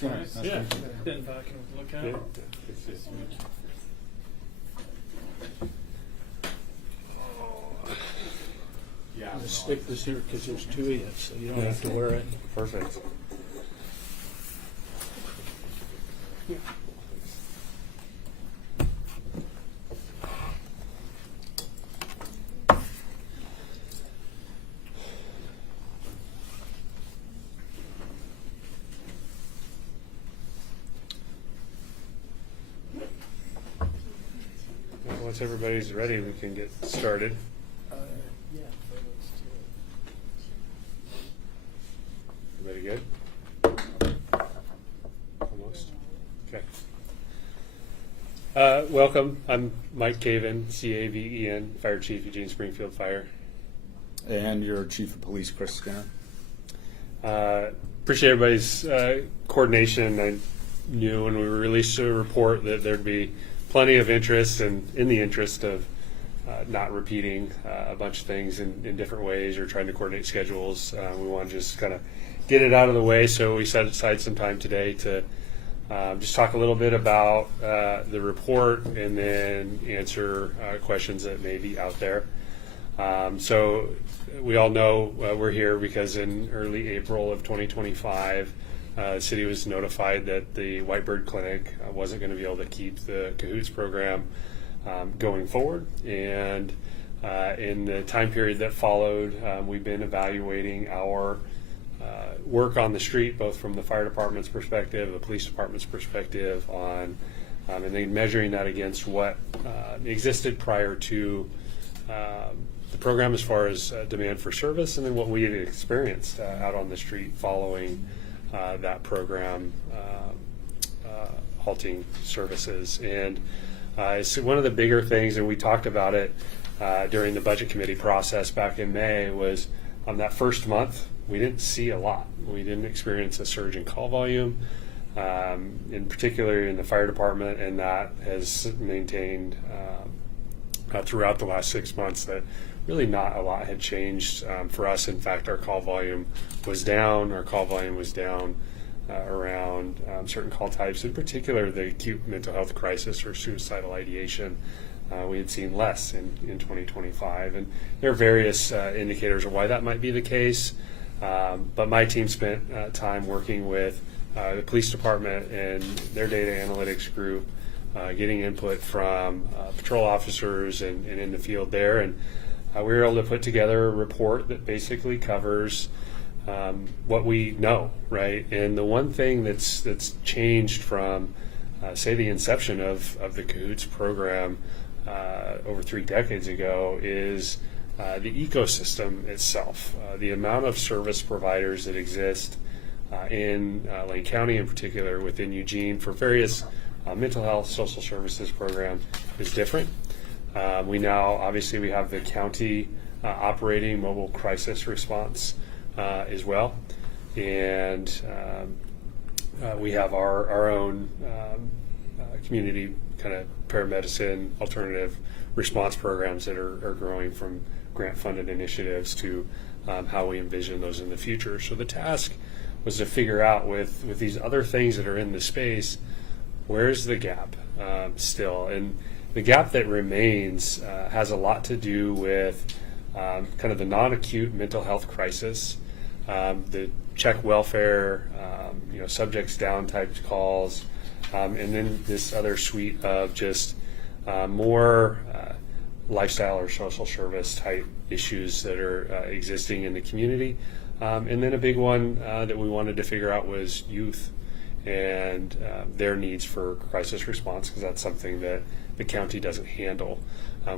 That's nice. Nice. Yeah. Been back and look at Yeah. it. Yeah. I'm gonna stick this here because there's two of you, so you don't have to wear it. Perfect. Once everybody's ready, we can get started. Yeah, photos too. Everybody good? Almost. Okay. Welcome. I'm Mike Caven, Caven, Fire Chief, Eugene Springfield Fire. And your Chief of Police, Chris Skinner. Appreciate everybody's coordination. I knew when we released a report that there'd be plenty of interest, and in the interest of not repeating a bunch of things in different ways or trying to coordinate schedules, we want to just kind of get it out of the way. So we set aside some time today to just talk a little bit about the report and then answer questions that may be out there. So we all know we're here because in early April of 2025, the city was notified that the Whitebird Clinic wasn't going to be able to keep the CAHOOTS program going forward. And in the time period that followed, we've been evaluating our work on the street, both from the fire department's perspective, the police department's perspective, on and then measuring that against what existed prior to the program as far as demand for service, and then what we had experienced out on the street following that program halting services. And it's one of the bigger things, and we talked about it during the budget committee process back in May, was on that first month we didn't see a lot. We didn't experience a surge in call volume, in particular in the fire department, and that has maintained throughout the last 6 months that really not a lot had changed for us. In fact, our call volume was down. Our call volume was down around certain call types, in particular the acute mental health crisis or suicidal ideation. We had seen less in 2025. And there are various indicators of why that might be the case. But my team spent time working with the police department and their data analytics group, getting input from patrol officers and in the field there. And we were able to put together a report that basically covers what we know, right? And the one thing that's changed from, say, the inception of the CAHOOTS program over 3 decades ago is the ecosystem itself. The amount of service providers that exist in Lane County, in particular within Eugene, for various mental health, social services program is different. We now, obviously, we have the county operating mobile crisis response as well, and we have our own community kind of paramedicine alternative response programs that are growing from grant-funded initiatives to how we envision those in the future. So the task was to figure out with these other things that are in the space, where's the gap still? And the gap that remains has a lot to do with kind of the non-acute mental health crisis, the check welfare, subjects down type calls, and then this other suite of just more lifestyle or social service type issues that are existing in the community. And then a big one that we wanted to figure out was youth and their needs for crisis response, because that's something that the county doesn't handle.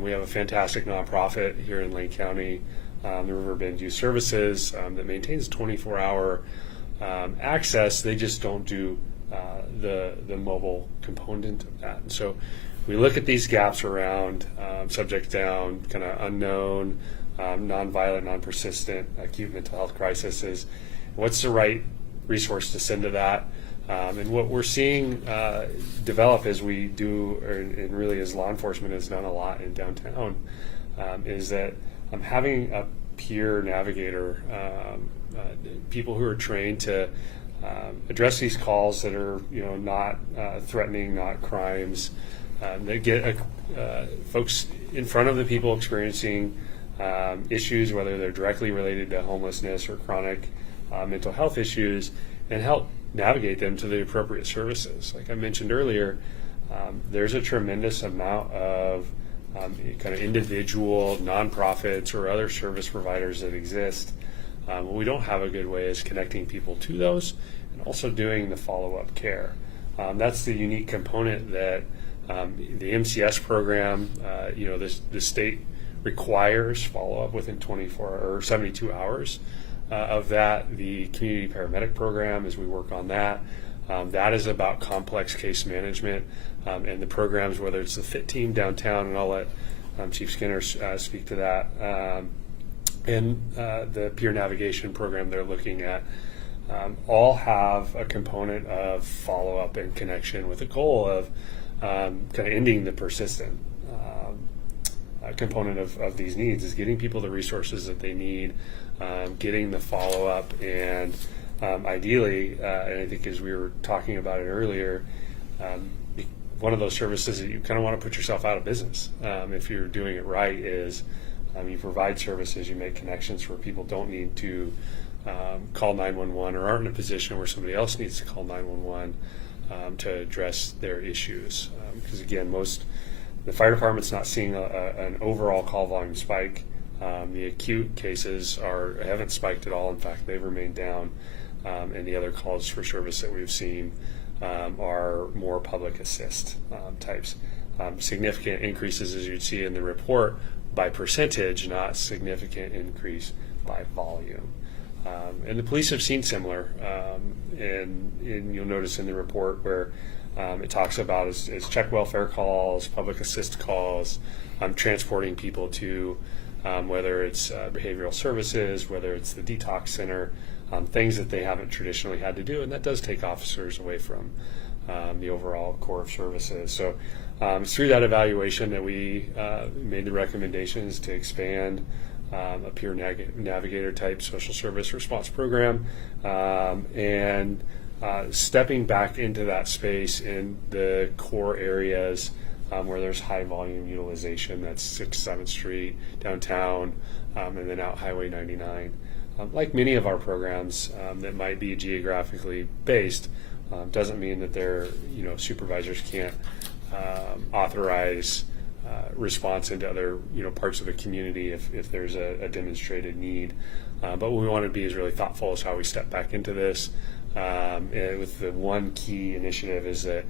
We have a fantastic nonprofit here in Lane County, the Riverbend Youth Services, that maintains 24-hour access. They just don't do the mobile component of that. And so we look at these gaps around subject down, kind of unknown, non-violent, non-persistent acute mental health crises. What's the right resource to send to that? And what we're seeing develop as we do, and really as law enforcement has done a lot in downtown, is that having a peer navigator, people who are trained to address these calls that are not threatening, not crimes. They get folks in front of the people experiencing issues, whether they're directly related to homelessness or chronic mental health issues, and help navigate them to the appropriate services. Like I mentioned earlier, there's a tremendous amount of kind of individual nonprofits or other service providers that exist. What we don't have a good way is connecting people to those and also doing the follow-up care. That's the unique component that the MCS program, the state requires follow-up within 24 or 72 hours. Of that, the community paramedic program, as we work on that, that is about complex case management, and the programs, whether it's the FIT team downtown, and I'll let Chief Skinner speak to that, and the peer navigation program they're looking at, all have a component of follow-up and connection with the goal of kind of ending the persistent component of these needs, is getting people the resources that they need, getting the follow-up, and ideally, and I think as we were talking about it earlier, one of those services that you kind of want to put yourself out of business if you're doing it right is you provide services, you make connections where people don't need to call 911 or aren't in a position where somebody else needs to call 911 to address their issues. Because again, the fire department's not seeing an overall call volume spike. The acute cases haven't spiked at all. In fact, they've remained down. And the other calls for service that we've seen are more public assist types. Significant increases, as you'd see in the report, by percentage, not significant increase by volume. And the police have seen similar, and you'll notice in the report where it talks about as check welfare calls, public assist calls, transporting people to whether it's behavioral services, whether it's the detox center, things that they haven't traditionally had to do, and that does take officers away from the overall core of services. So through that evaluation that we made the recommendations to expand a peer navigator type social service response program, and stepping back into that space in the core areas where there's high volume utilization. That's 6th, 7th Street, downtown, and then out Highway 99. Like many of our programs that might be geographically based, doesn't mean that their supervisors can't authorize response into other parts of the community if there's a demonstrated need. But what we want to be is really thoughtful as how we step back into this. And with the one key initiative is that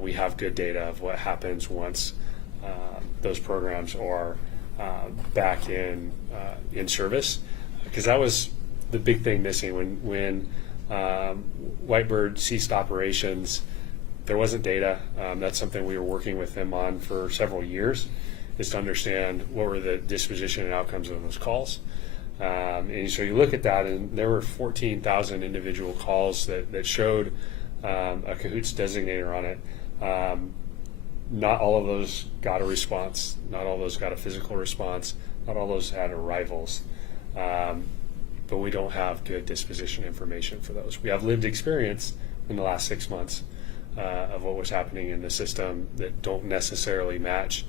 we have good data of what happens once those programs are back in service, because that was the big thing missing when Whitebird ceased operations. There wasn't data. That's something we were working with them on for several years, is to understand what were the disposition and outcomes of those calls. And so you look at that, and there were 14,000 individual calls that showed a CAHOOTS designator on it. Not all of those got a response. Not all those got a physical response. Not all those had arrivals. But we don't have good disposition information for those. We have lived experience in the last 6 months of what was happening in the system that don't necessarily match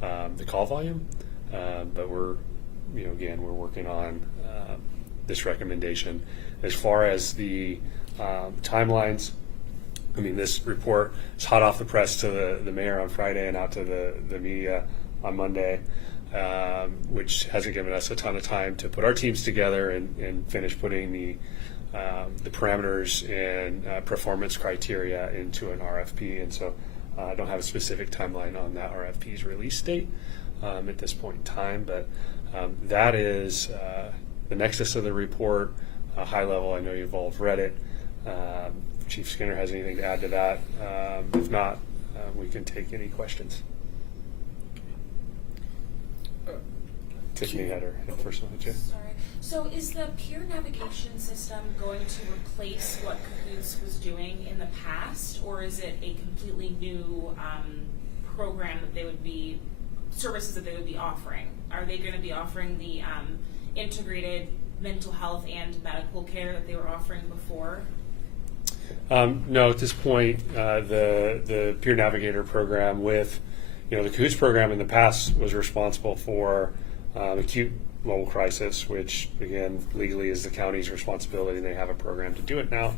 the call volume. But we're working on this recommendation. As far as the timelines, I mean, this report is hot off the press to the mayor on Friday and out to the media on Monday, which hasn't given us a ton of time to put our teams together and finish putting the parameters and performance criteria into an RFP. And so I don't have a specific timeline on that RFP's release date at this point in time, but that is the nexus of the report, high level. I know you've all read it. Chief Skinner has anything to add to that? If not, we can take any questions. Tiffany had her first one, Jim. Sorry. So is the peer navigation system going to replace what CAHOOTS was doing in the past, or is it a completely new program that they would be, services that they would be offering? Are they going to be offering the integrated mental health and medical care that they were offering before? No, at this point, the peer navigator program with, the CAHOOTS program in the past was responsible for acute mobile crisis, which again legally is the county's responsibility. They have a program to do it now.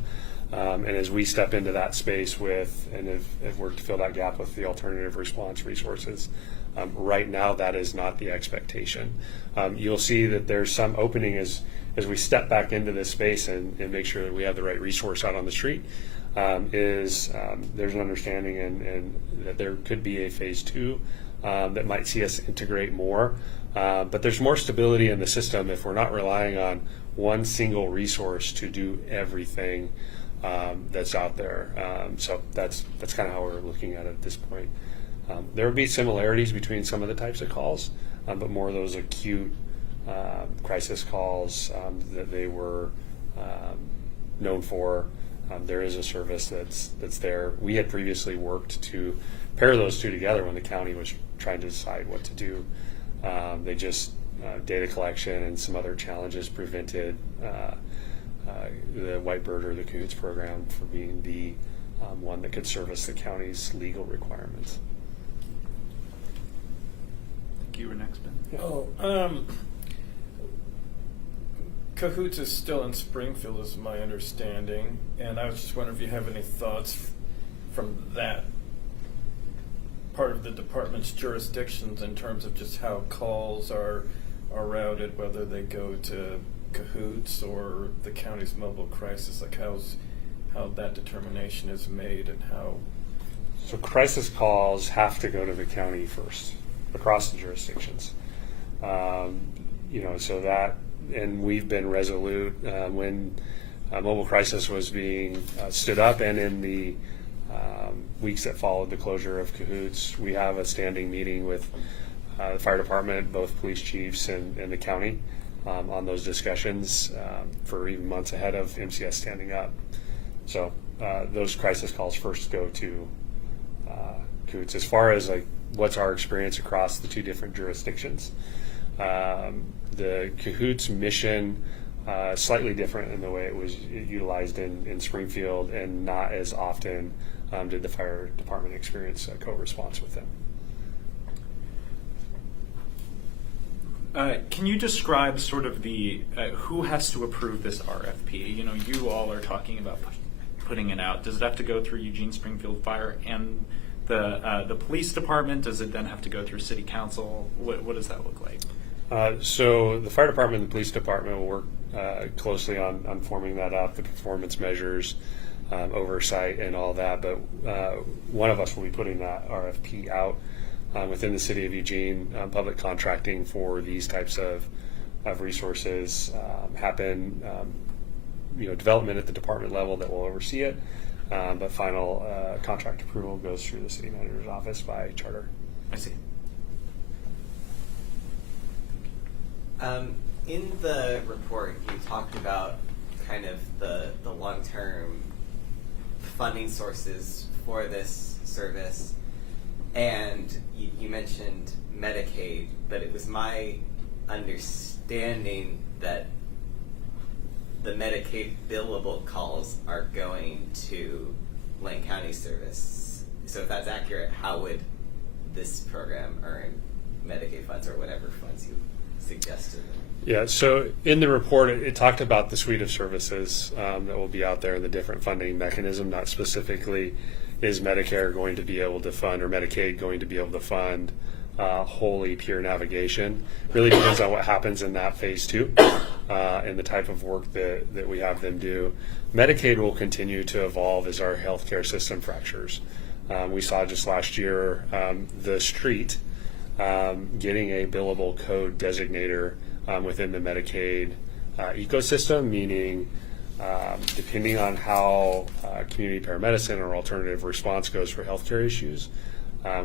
And as we step into that space and have worked to fill that gap with the alternative response resources, right now that is not the expectation. You'll see that there's some opening as we step back into this space and make sure that we have the right resource out on the street. There's an understanding and that there could be a phase 2 that might see us integrate more. But there's more stability in the system if we're not relying on one single resource to do everything that's out there. So that's kind of how we're looking at it at this point. There would be similarities between some of the types of calls, but more of those acute crisis calls that they were known for. There is a service that's there. We had previously worked to pair those two together when the county was trying to decide what to do. They just data collection and some other challenges prevented the Whitebird or the CAHOOTS program from being the one that could service the county's legal requirements. I think you were next, Ben. CAHOOTS is still in Springfield, is my understanding, and I was just wondering if you have any thoughts from that part of the department's jurisdictions in terms of just how calls are routed, whether they go to CAHOOTS or the county's mobile crisis, like how that determination is made and how. So crisis calls have to go to the county first across the jurisdictions. So that, and we've been resolute when mobile crisis was being stood up, and in the weeks that followed the closure of CAHOOTS, we have a standing meeting with the fire department, both police chiefs and the county on those discussions for even months ahead of MCS standing up. So those crisis calls first go to CAHOOTS. As far as like what's our experience across the two different jurisdictions, the CAHOOTS mission slightly different in the way it was utilized in Springfield, and not as often did the fire department experience co-response with them. Can you describe sort of the who has to approve this RFP? You all are talking about putting it out. Does it have to go through Eugene Springfield Fire and the police department? Does it then have to go through City Council? What does that look like? So the fire department and the police department will work closely on forming that up, the performance measures, oversight, and all that. But one of us will be putting that RFP out within the city of Eugene. Public contracting for these types of resources happen. Development at the department level that will oversee it, but final contract approval goes through the city manager's office by charter. I see. In the report, you talked about kind of the long-term funding sources for this service, and you mentioned Medicaid, but it was my understanding that the Medicaid billable calls are going to Lane County Service. So if that's accurate, how would this program earn Medicaid funds or whatever funds you suggested? Yeah, so in the report, it talked about the suite of services that will be out there and the different funding mechanism. Not specifically is Medicare going to be able to fund, or Medicaid going to be able to fund wholly peer navigation. Really depends on what happens in that phase 2 and the type of work that we have them do. Medicaid will continue to evolve as our healthcare system fractures. We saw just last year the street getting a billable code designator within the Medicaid ecosystem, meaning depending on how community paramedicine or alternative response goes for healthcare issues,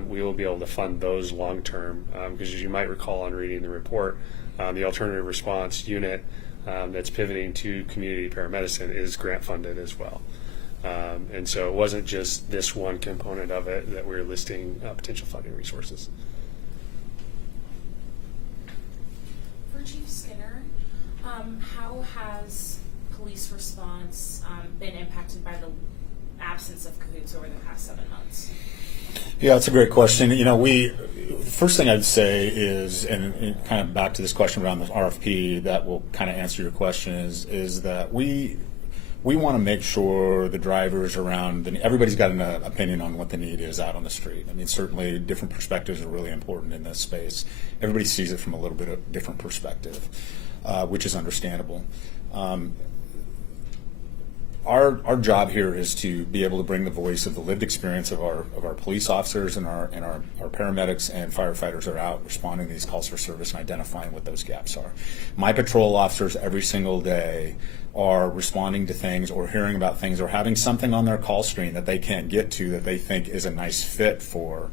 we will be able to fund those long term. Because as you might recall on reading the report, the alternative response unit that's pivoting to community paramedicine is grant funded as well. And so it wasn't just this one component of it that we're listing potential funding resources. For Chief Skinner, how has police response been impacted by the absence of CAHOOTS over the past 7 months? Yeah, it's a great question. First thing I'd say is, and kind of back to this question around the RFP that will kind of answer your question, is that we want to make sure the drivers around, everybody's got an opinion on what the need is out on the street. I mean, certainly different perspectives are really important in this space. Everybody sees it from a little bit of different perspective, which is understandable. Our job here is to be able to bring the voice of the lived experience of our police officers and our paramedics and firefighters are out responding to these calls for service and identifying what those gaps are. My patrol officers every single day are responding to things or hearing about things or having something on their call screen that they can't get to that they think is a nice fit for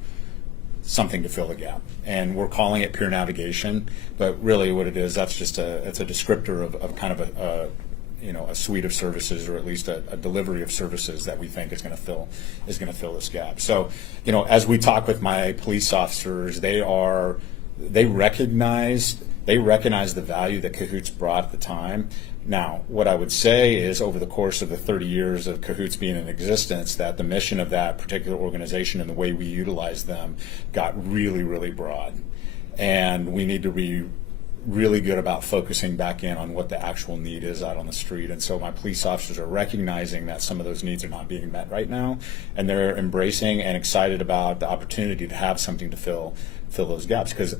something to fill the gap. And we're calling it peer navigation, but really what it is, that's just it's a descriptor of kind of a suite of services, or at least a delivery of services that we think is going to fill this gap. So, as we talk with my police officers, they recognize the value that CAHOOTS brought at the time. Now, what I would say is, over the course of the 30 years of CAHOOTS being in existence, that the mission of that particular organization and the way we utilize them got really, really broad, and we need to be really good about focusing back in on what the actual need is out on the street. And so my police officers are recognizing that some of those needs are not being met right now, and they're embracing and excited about the opportunity to have something to fill those gaps, because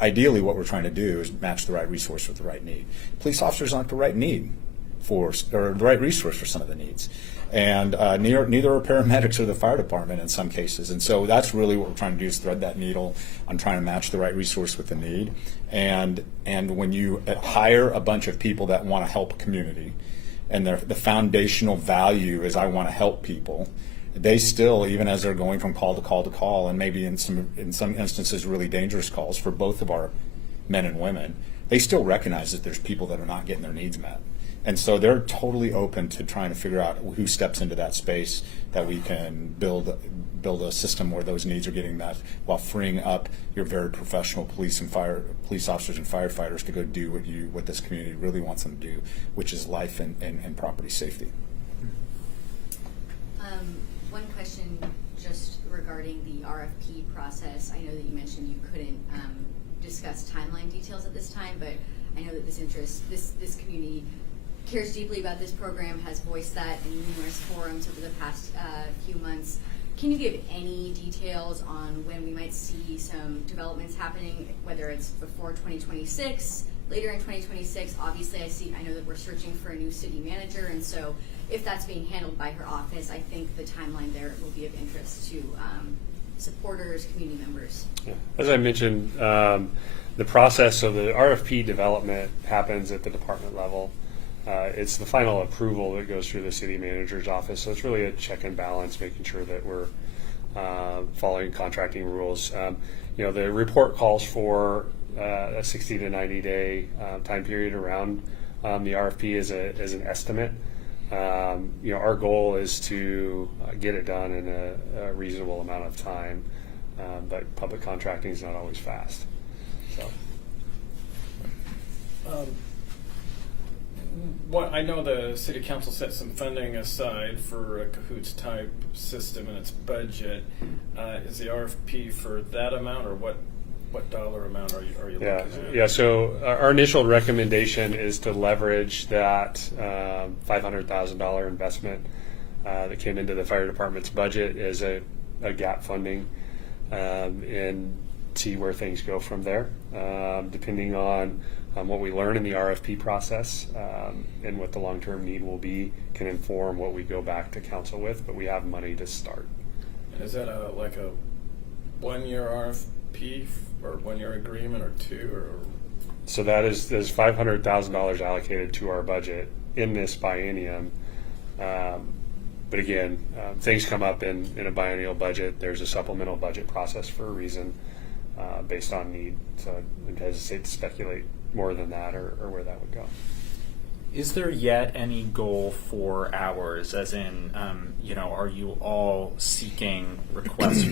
ideally what we're trying to do is match the right resource with the right need. Police officers aren't the right need or the right resource for some of the needs. And neither are paramedics or the fire department in some cases. And so that's really what we're trying to do, is thread that needle on trying to match the right resource with the need. And when you hire a bunch of people that want to help a community, and the foundational value is I want to help people, they still, even as they're going from call to call to call, and maybe in some instances really dangerous calls for both of our men and women, they still recognize that there's people that are not getting their needs met. And so they're totally open to trying to figure out who steps into that space that we can build a system where those needs are getting met, while freeing up your very professional police officers and firefighters to go do what this community really wants them to do, which is life and property safety. One question just regarding the RFP process. I know that you mentioned you couldn't discuss timeline details at this time, but I know that this community cares deeply about this program, has voiced that in numerous forums over the past few months. Can you give any details on when we might see some developments happening, whether it's before 2026, later in 2026? Obviously, I know that we're searching for a new city manager, and so if that's being handled by her office, I think the timeline there will be of interest to supporters, community members. Yeah. As I mentioned, the process of the RFP development happens at the department level. It's the final approval that goes through the city manager's office, so it's really a check and balance, making sure that we're following contracting rules. The report calls for a 60 to 90 day time period around the RFP as an estimate. Our goal is to get it done in a reasonable amount of time, but public contracting is not always fast. So. I know the city council set some funding aside for a CAHOOTS type system in its budget. Is the RFP for that amount, or what dollar amount are you looking at? Yeah. So our initial recommendation is to leverage that $500,000 investment that came into the fire department's budget as a gap funding, and see where things go from there, depending on what we learn in the RFP process, and what the long-term need will be, can inform what we go back to council with, but we have money to start. And is that like a 1-year RFP or 1-year agreement, or 2, or? So there's $500,000 allocated to our budget in this biennium. But again, things come up in a biennial budget. There's a supplemental budget process for a reason, based on need. So I'd hesitate to speculate more than that, or where that would go. Is there yet any goal for hours, as in, are you all seeking requests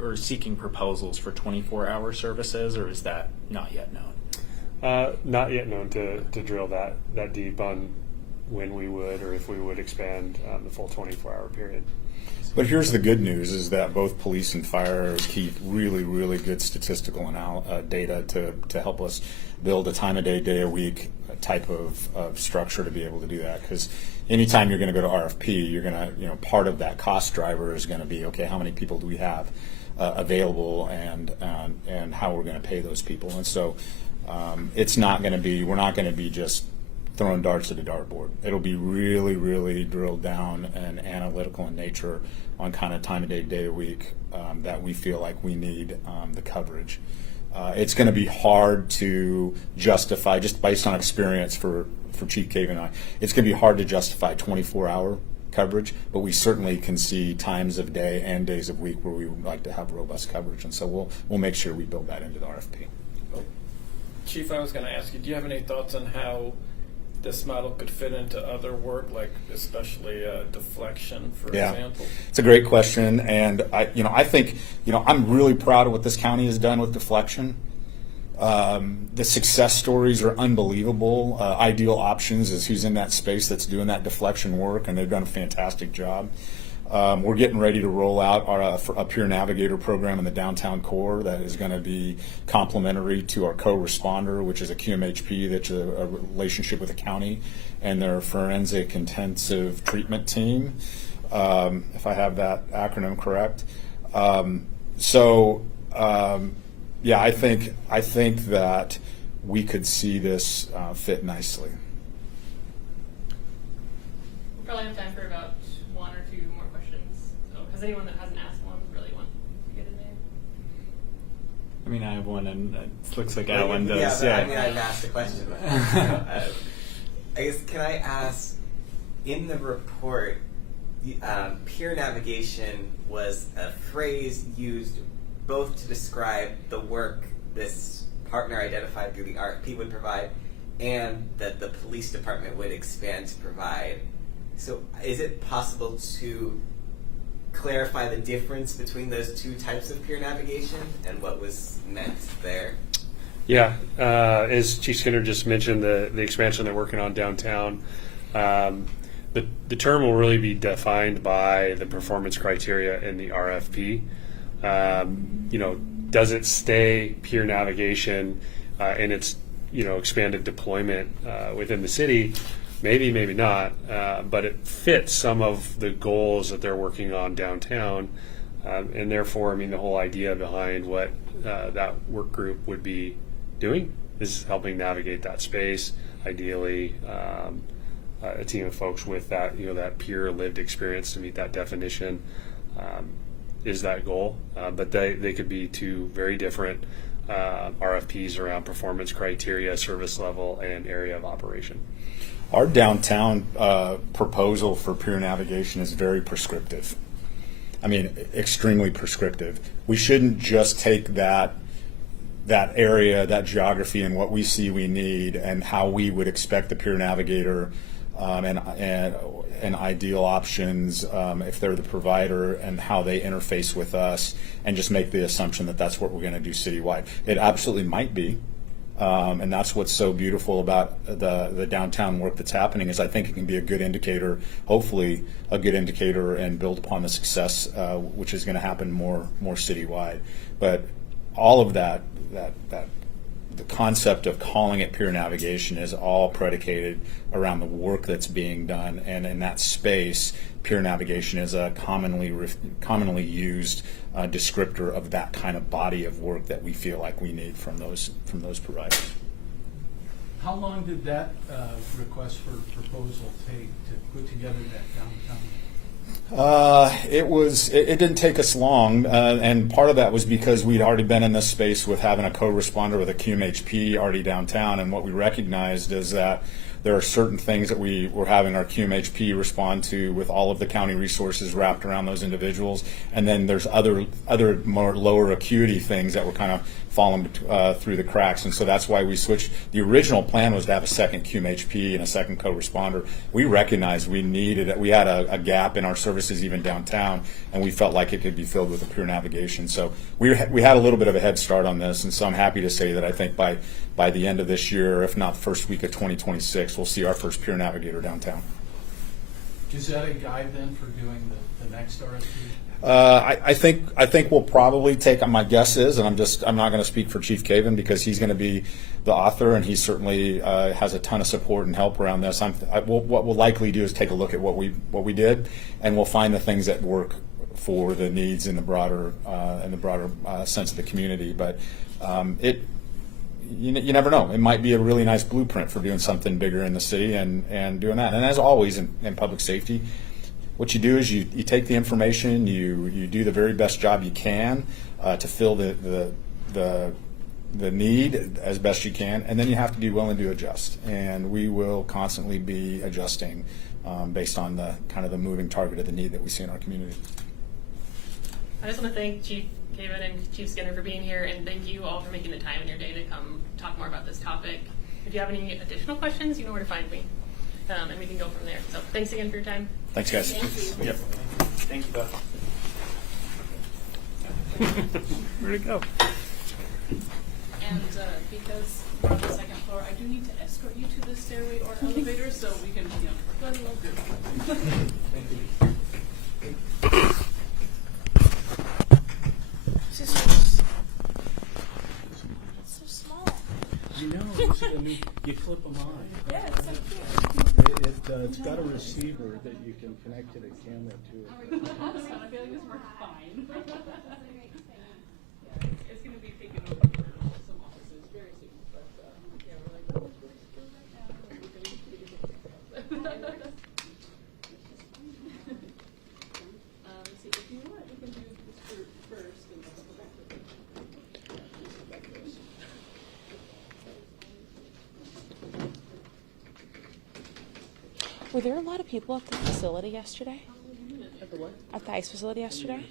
or seeking proposals for 24-hour services, or is that not yet known? Not yet known to drill that deep on when we would or if we would expand the full 24-hour period. But here's the good news is that both police and fire keep really, really good statistical data to help us build a time of day, day a week type of structure to be able to do that. Because anytime you're going to go to RFP, you're going to, part of that cost driver is going to be, okay, how many people do we have available and how we're going to pay those people. And so it's not going to be, we're not going to be just throwing darts at a dartboard. It'll be really, really drilled down and analytical in nature on kind of time of day, day a week that we feel like we need the coverage. It's going to be hard to justify, just based on experience for Chief Caven and I, it's going to be hard to justify 24-hour coverage, but we certainly can see times of day and days of week where we would like to have robust coverage, and so we'll make sure we build that into the RFP. Chief, I was going to ask you, do you have any thoughts on how this model could fit into other work, like especially deflection, for example? It's a great question, and I think I'm really proud of what this county has done with deflection. The success stories are unbelievable. Ideal Options is who's in that space that's doing that deflection work, and they've done a fantastic job. We're getting ready to roll out a peer navigator program in the downtown core that is going to be complementary to our co-responder, which is a QMHP that's a relationship with the county and their forensic intensive treatment team, if I have that acronym correct. I think that we could see this fit nicely. We'll probably have time for about one or two more questions. So has anyone that hasn't asked one really want to get in there? I mean, I have one, and it looks like Well, Alan does. Yeah, but I mean, I've asked a question. I guess, can I ask, in the report, peer navigation was a phrase used both to describe the work this partner identified through the RFP would provide and that the police department would expand to provide. So is it possible to clarify the difference between those two types of peer navigation and what was meant there? Yeah, as Chief Skinner just mentioned, the expansion they're working on downtown, the term will really be defined by the performance criteria in the RFP. Does it stay peer navigation in its expanded deployment within the city? Maybe, maybe not, but it fits some of the goals that they're working on downtown, and therefore, the whole idea behind what that work group would be doing is helping navigate that space. Ideally, a team of folks with that that peer lived experience to meet that definition is that goal. But they could be two very different RFPs around performance criteria, service level, and area of operation. Our downtown proposal for peer navigation is very prescriptive. Extremely prescriptive. We shouldn't just take that area, that geography, and what we see we need, and how we would expect the peer navigator and Ideal Options, if they're the provider, and how they interface with us, and just make the assumption that that's what we're going to do citywide. It absolutely might be. And that's what's so beautiful about the downtown work that's happening, is I think it can be a good indicator, hopefully a good indicator, and build upon the success which is going to happen more citywide. But all of that the concept of calling it peer navigation is all predicated around the work that's being done, and in that space, peer navigation is a commonly used descriptor of that kind of body of work that we feel like we need from those providers. How long did that request for proposal take to put together that downtown? It didn't take us long, and part of that was because we'd already been in this space with having a co-responder with a QMHP already downtown, and what we recognized is that there are certain things that we were having our QMHP respond to with all of the county resources wrapped around those individuals, and then there's other more lower acuity things that were kind of falling through the cracks, and so that's why we switched. The original plan was to have a second QMHP and a second co-responder. We recognized we had a gap in our services even downtown, and we felt like it could be filled with a peer navigation. So we had a little bit of a head start on this, and so I'm happy to say that I think by by the end of this year, if not the first week of 2026, we'll see our first peer navigator downtown. Is that a guide then for doing the next RFP? I think we'll probably take. My guess is, and I'm not going to speak for Chief Caven because he's going to be the author, and he certainly has a ton of support and help around this. What we'll likely do is take a look at what we did, and we'll find the things that work for the needs in the broader sense of the community. But you never know. It might be a really nice blueprint for doing something bigger in the city and doing that. And as always in public safety, what you do is you take the information, you do the very best job you can to fill the need as best you can, and then you have to be willing to adjust. And we will constantly be adjusting based on the kind of the moving target of the need that we see in our community. I just want to thank Chief Caven and Chief Skinner for being here, and thank you all for making the time in your day to come talk more about this topic. If you have any additional questions, you know where to find me, and we can go from there. So thanks again for your time. Thanks, guys. Thank you. Yep. Thank you both. Where'd it go? And because we're on the second floor, I do need to escort you to the stairway or elevator so we can, go a little group. Sisters. It's so small. You know, you flip them on. Yeah, it's so cute. It's got a receiver that you can connect to the camera to. Awesome. I feel like this works fine. Yeah, it's going to be taken over for some offices very soon. But yeah, we're like, oh, we're still right now. We're going to see, if you want, we can do this group first and then go back to the Were there a lot of people at the facility yesterday? At the what? At the ICE facility yesterday?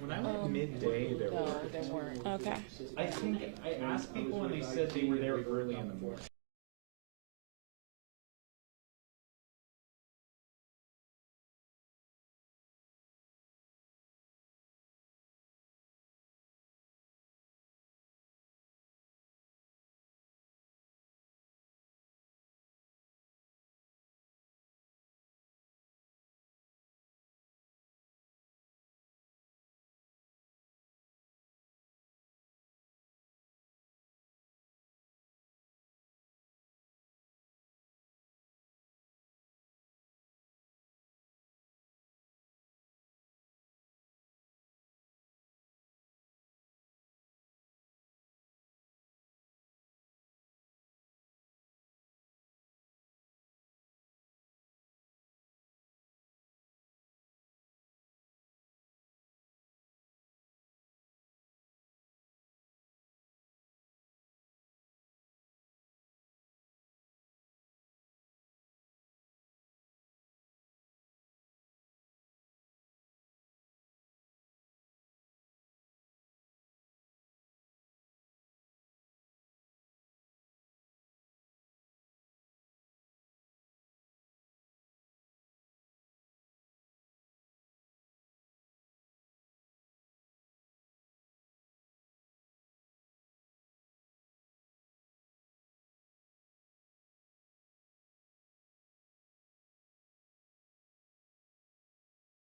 When I went midday, there were. No, there weren't. Okay. I think I asked people and they said they were there early in the morning.